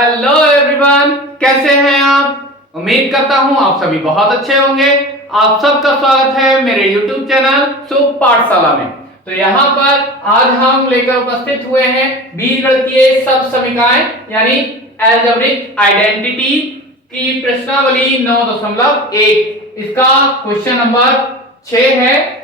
Hello everyone, कैसे हैं आप। उम्मीद करता हूं आप सभी बहुत अच्छे होंगे। आप सबका स्वागत है मेरे YouTube चैनल शुभ पाठशाला में। तो यहाँ पर आज हम लेकर उपस्थित हुए हैं बीजगणितीय सब समीकरण यानी एल्जेब्रिक आइडेंटिटी की प्रश्नावली 9.1। इसका क्वेश्चन नंबर 6 है।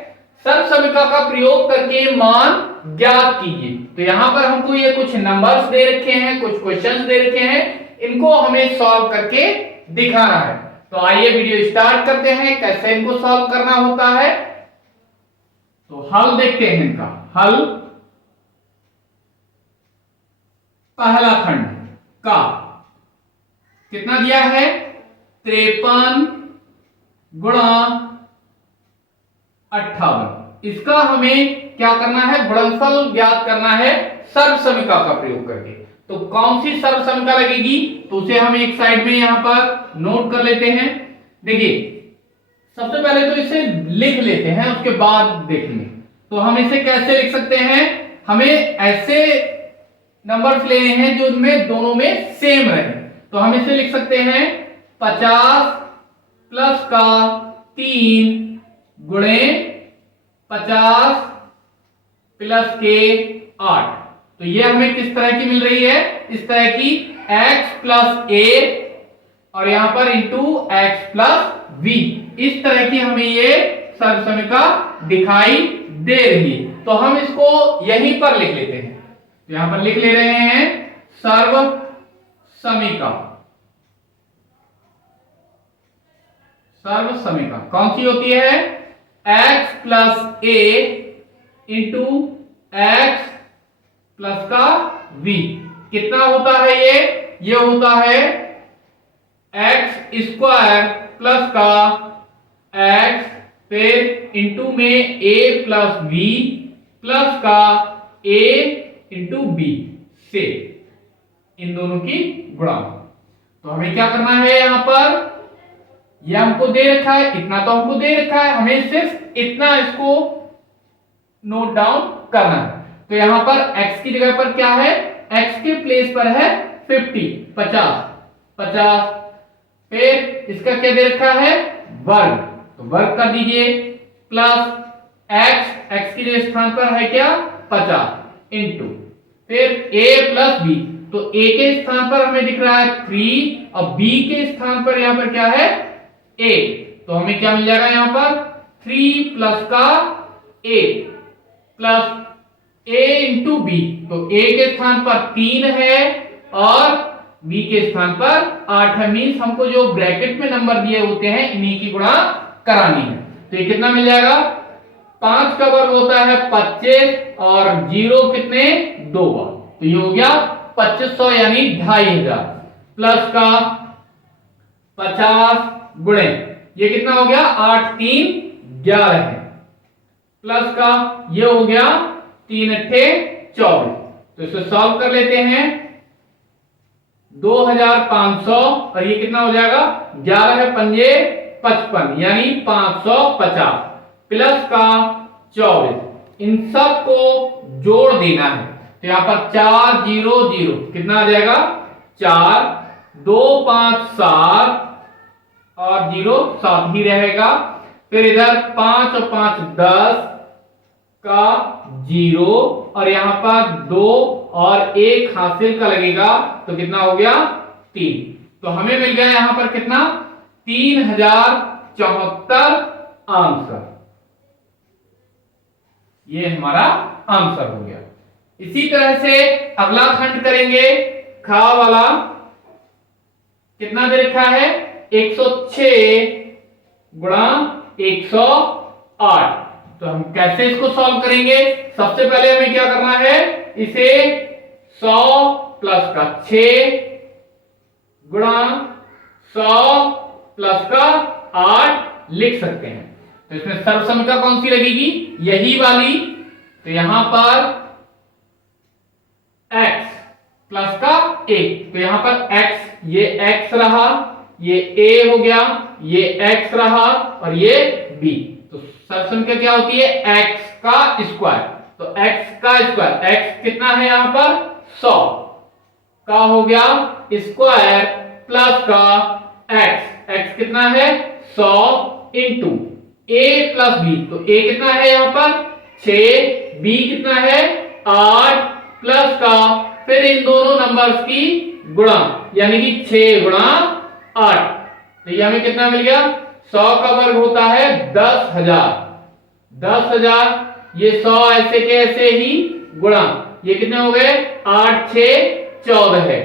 सब समीकरण का प्रयोग करके मान ज्ञात कीजिए। तो यहाँ पर हमको ये कुछ नंबर्स दे रखे हैं, कुछ क्वेश्चंस दे रखे हैं, इनको हमें सॉल्व करके दिखाना है। तो आइए वीडियो स्टार्ट करते हैं कैसे इनको सॉल्व करना होता है। तो हल देखते हैं इनका। हल पहला खंड का कितना दिया है 53 गुणा 58। इसका हमें क्या करना है, गुणनफल ज्ञात करना है सर्व समीकरण का प्रयोग करके। तो कौन सी सर्व समीकरण लगेगी, तो उसे हम एक साइड में यहां पर नोट कर लेते हैं। देखिए सबसे पहले तो इसे लिख लेते हैं, उसके बाद देखेंगे। तो हम इसे कैसे लिख सकते हैं, हमें ऐसे नंबर्स लेने हैं जो उनमें दोनों में सेम रहे। तो हम इसे लिख सकते हैं 50 प्लस का 3 गुणे 50 प्लस के 8। तो ये हमें किस तरह की मिल रही है, इस तरह की x प्लस ए और यहां पर इंटू एक्स प्लस वी, इस तरह की हमें ये सर्व समीकरण दिखाई दे रही है। तो हम इसको यहीं पर लिख लेते हैं। तो यहां पर लिख ले रहे हैं सर्व समीकरण। सर्व समीकरण कौन सी होती है, x प्लस ए इंटू एक्स प्लस का v। कितना होता है ये होता है एक्स स्क्वायर प्लस का x फिर इंटू में a प्लस v प्लस का a इंटू b से इन दोनों की गुणा। तो हमें क्या करना है, यहां पर यह हमको दे रखा है, इतना तो हमको दे रखा है, हमें सिर्फ इतना इसको नोट डाउन करना है। तो यहां पर x की जगह पर क्या है, x के प्लेस पर है 50। फिर इसका क्या दे रखा है, वर्ग। तो वर्ग कर दीजिए प्लस x की जगह स्थान पर है क्या 50 इंटू फिर a प्लस b। तो a के स्थान पर हमें दिख रहा है 3 और b के स्थान पर यहां पर क्या है 8। तो हमें क्या मिल जाएगा यहां पर 3 प्लस का 8 प्लस a इंटू बी। तो a के स्थान पर 3 है और b के स्थान पर 8 है। मीन्स हमको जो ब्रैकेट में नंबर दिए होते हैं इन्हीं की गुणा करानी है। तो ये कितना मिल जाएगा, 5 का वर्ग होता है 25 और 0 कितने 2 बार। तो ये हो गया 2500 यानी 2500 प्लस का 50 गुणे ये कितना हो गया 8 3 11 है प्लस का ये हो गया 3 अट्ठे 24। तो इसे सॉल्व कर लेते हैं 2500 और ये कितना हो जाएगा 11 है पंजे 55 यानी 550 प्लस का 24। इन सब को जोड़ देना है। तो यहां पर 4 0 0 कितना आ जाएगा 4 2 5 7 और 0 7 ही रहेगा। फिर इधर 5 और 5 10 का 0 और यहां पर 2 और 1 हासिल का लगेगा तो कितना हो गया 3। तो हमें मिल गया यहां पर कितना 3074 आंसर। ये हमारा आंसर हो गया। इसी तरह से अगला खंड करेंगे। खा वाला कितना दे रखा है 106 गुणा 108। तो हम कैसे इसको सॉल्व करेंगे, सबसे पहले हमें क्या करना है, इसे 100 प्लस का 6 गुणा 100 प्लस का 8 लिख सकते हैं। तो इसमें सर्व समीकरण कौन सी लगेगी, यही वाली। तो यहां पर x प्लस का a। तो यहां पर x ये x रहा, ये a हो गया, ये x रहा और ये b। तो सर्व समीकरण क्या होती है x का स्क्वायर। तो x का स्क्वायर x कितना है यहां पर 100 का हो गया स्क्वायर प्लस का एक्स। एक्स कितना है 100 इंटू a प्लस बी। तो a कितना है यहां पर 6, b कितना है 8 प्लस का फिर इन दोनों नंबर्स की गुणा यानी कि 6 गुणा 8। तो ये हमें कितना मिल गया 100 का वर्ग होता है 10,000। 10,000 ये 100 ऐसे के ऐसे ही गुणा ये कितने हो गए 8 6 14 है,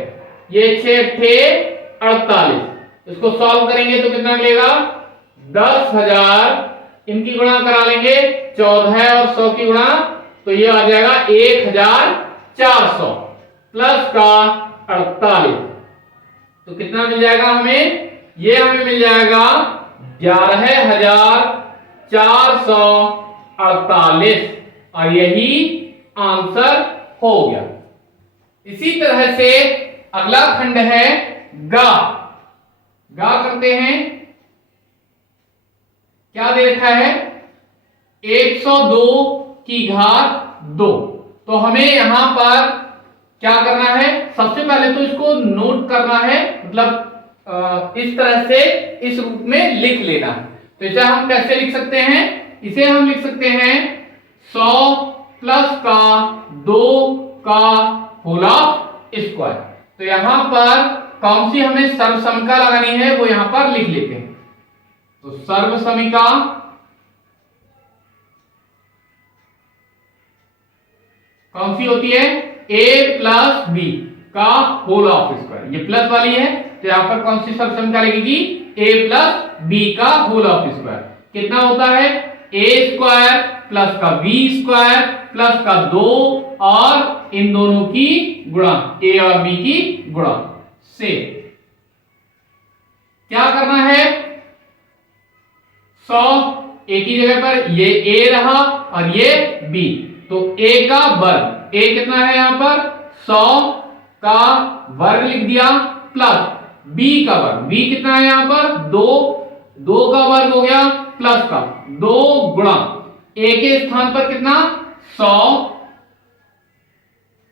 ये 6 8 48। इसको सॉल्व करेंगे तो कितना मिलेगा 10,000 इनकी गुणा करा लेंगे 14 और 100 की गुणा तो ये आ जाएगा 1,400 प्लस का 48। तो कितना मिल जाएगा हमें, ये हमें मिल जाएगा 11,448 और यही आंसर हो गया। इसी तरह से अगला खंड है गा। गा करते हैं। क्या दे रखा है 102 की घात 2। तो हमें यहां पर क्या करना है, सबसे पहले तो इसको नोट करना है, मतलब इस तरह से इस रूप में लिख लेना है। तो इसे हम कैसे लिख सकते हैं, इसे हम लिख सकते हैं 100 प्लस का 2 का होल स्क्वायर। तो यहां पर कौन सी हमें सर्वसमिका लगानी है वो यहां पर लिख लेते हैं। तो सर्वसमिका कौन सी होती है a प्लस बी का होल स्क्वायर। ये प्लस वाली है तो यहां पर कौन सी सर्वसमिका लगेगी a प्लस बी का होल स्क्वायर। कितना होता है a स्क्वायर प्लस का b स्क्वायर प्लस का 2 और इन दोनों की गुणा a और b की गुणा से। क्या करना है 100 a की जगह पर ये a रहा और ये b। तो a का वर्ग, a कितना है यहां पर 100 का वर्ग लिख दिया प्लस b का वर्ग, b कितना है यहां पर 2, 2 का वर्ग हो गया प्लस का 2 गुणा a के स्थान पर कितना 100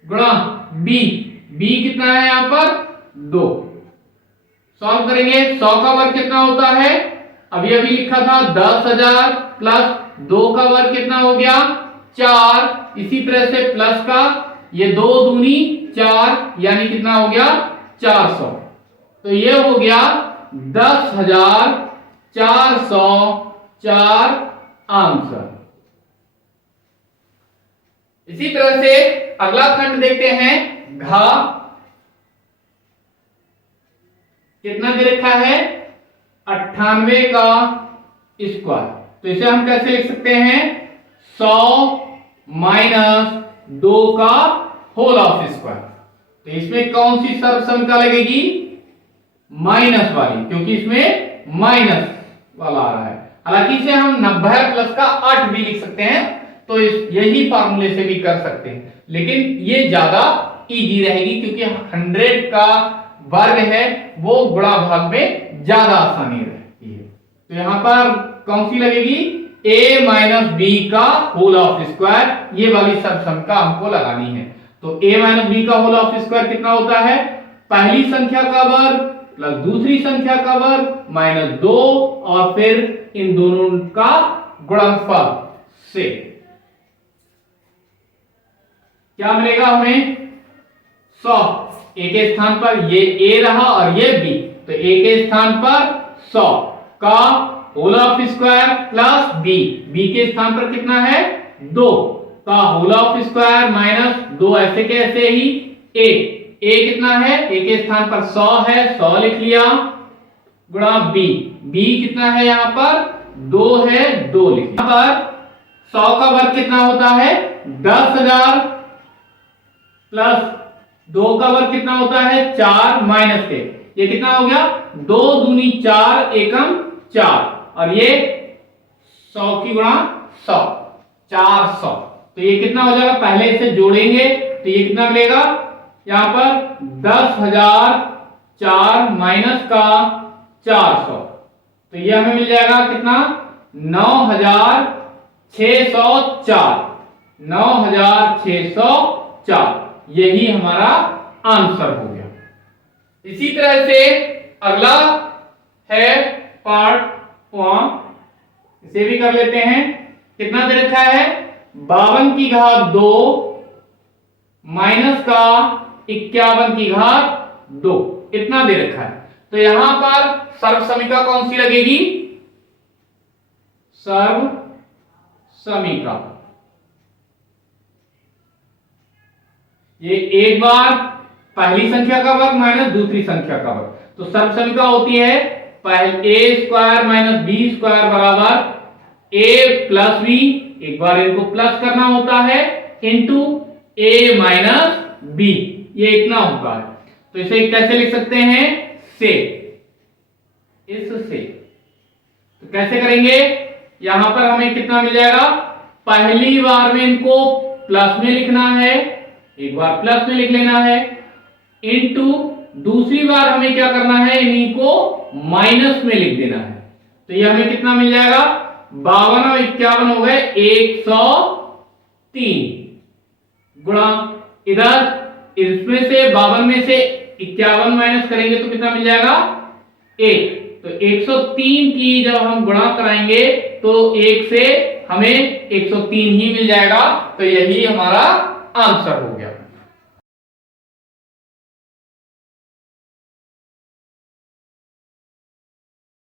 गुणा b, b कितना है यहां पर 2। सॉल्व करेंगे 100 का वर्ग कितना होता है, अभी अभी लिखा था 10,000 प्लस 2 का वर्ग कितना हो गया 4। इसी तरह से प्लस का ये 2 दूनी 4 यानी कितना हो गया 400। तो ये हो गया 10,404 आंसर। इसी तरह से अगला खंड देखते हैं घा। कितना दे रखा है 98 का स्क्वायर। तो इसे हम कैसे लिख सकते हैं 100 माइनस 2 का होल स्क्वायर। तो इसमें कौन सी सर्वसमिका लगेगी माइनस वाली, क्योंकि इसमें माइनस वाला आ रहा है। हालांकि इसे हम 90 प्लस का 8 भी लिख सकते हैं, तो यही फार्मूले से भी कर सकते हैं, लेकिन ये ज्यादा इजी रहेगी क्योंकि 100 का वर्ग है वो गुणा भाग में ज्यादा आसानी रहती है। तो यहां पर कौन सी लगेगी a माइनस बी का होल स्क्वायर, ये वाली सर्वसमिका हमको लगानी है। तो a माइनस बी का होल स्क्वायर कितना होता है, पहली संख्या का वर्ग प्लस दूसरी संख्या का वर्ग माइनस 2 और फिर इन दोनों का गुणनफल से। क्या मिलेगा हमें 100, a के स्थान पर ये a रहा और ये b, तो a के स्थान पर 100 का होल स्क्वायर प्लस b के स्थान पर कितना है 2 का होल स्क्वायर माइनस 2 ऐसे के ऐसे ही a कितना है a के स्थान पर 100 है 100 लिख लिया गुणा b कितना है यहां पर 2 है 2 लिख लिया। यहां पर 100 का वर्ग कितना होता है 10,000 प्लस 2 का वर्ग कितना होता है 4 माइनस के, ये कितना हो गया 2 दूनी 4 एकम 4 और ये 100 की गुणा 100 400। तो ये कितना हो जाएगा, पहले इसे जोड़ेंगे तो ये कितना मिलेगा यहां पर 10,004 माइनस का 400। तो ये हमें मिल जाएगा कितना 9,604 यही हमारा आंसर हो गया। इसी तरह से अगला है पार्ट 1, इसे भी कर लेते हैं। कितना दे रखा है? 52 की घात 2 माइनस का 51 की घात 2, इतना दे रखा है। तो यहां पर सर्व समीका कौन सी लगेगी? सर्व समीका, ये एक बार पहली संख्या का वर्ग माइनस दूसरी संख्या का वर्ग, तो सर्व समीका होती है पहले ए स्क्वायर माइनस बी स्क्वायर बराबर ए प्लस बी, एक बार इनको प्लस करना होता है, इंटू ए माइनस बी, ये इतना होता है। तो इसे कैसे लिख सकते हैं? से, इससे। तो कैसे करेंगे? यहां पर हमें कितना मिल जाएगा? पहली बार में इनको प्लस में लिखना है, एक बार प्लस में लिख लेना है, इनटू दूसरी बार हमें क्या करना है? इन्हीं को माइनस में लिख देना है। तो ये हमें कितना मिल जाएगा? 52 और 51 हो गए 103 गुणा, इधर इसमें से 52 में से 51 माइनस करेंगे तो कितना मिल जाएगा? 1। तो 103 की जब हम गुणा कराएंगे तो 1 से हमें 103 ही मिल जाएगा। तो यही हमारा आंसर हो गया।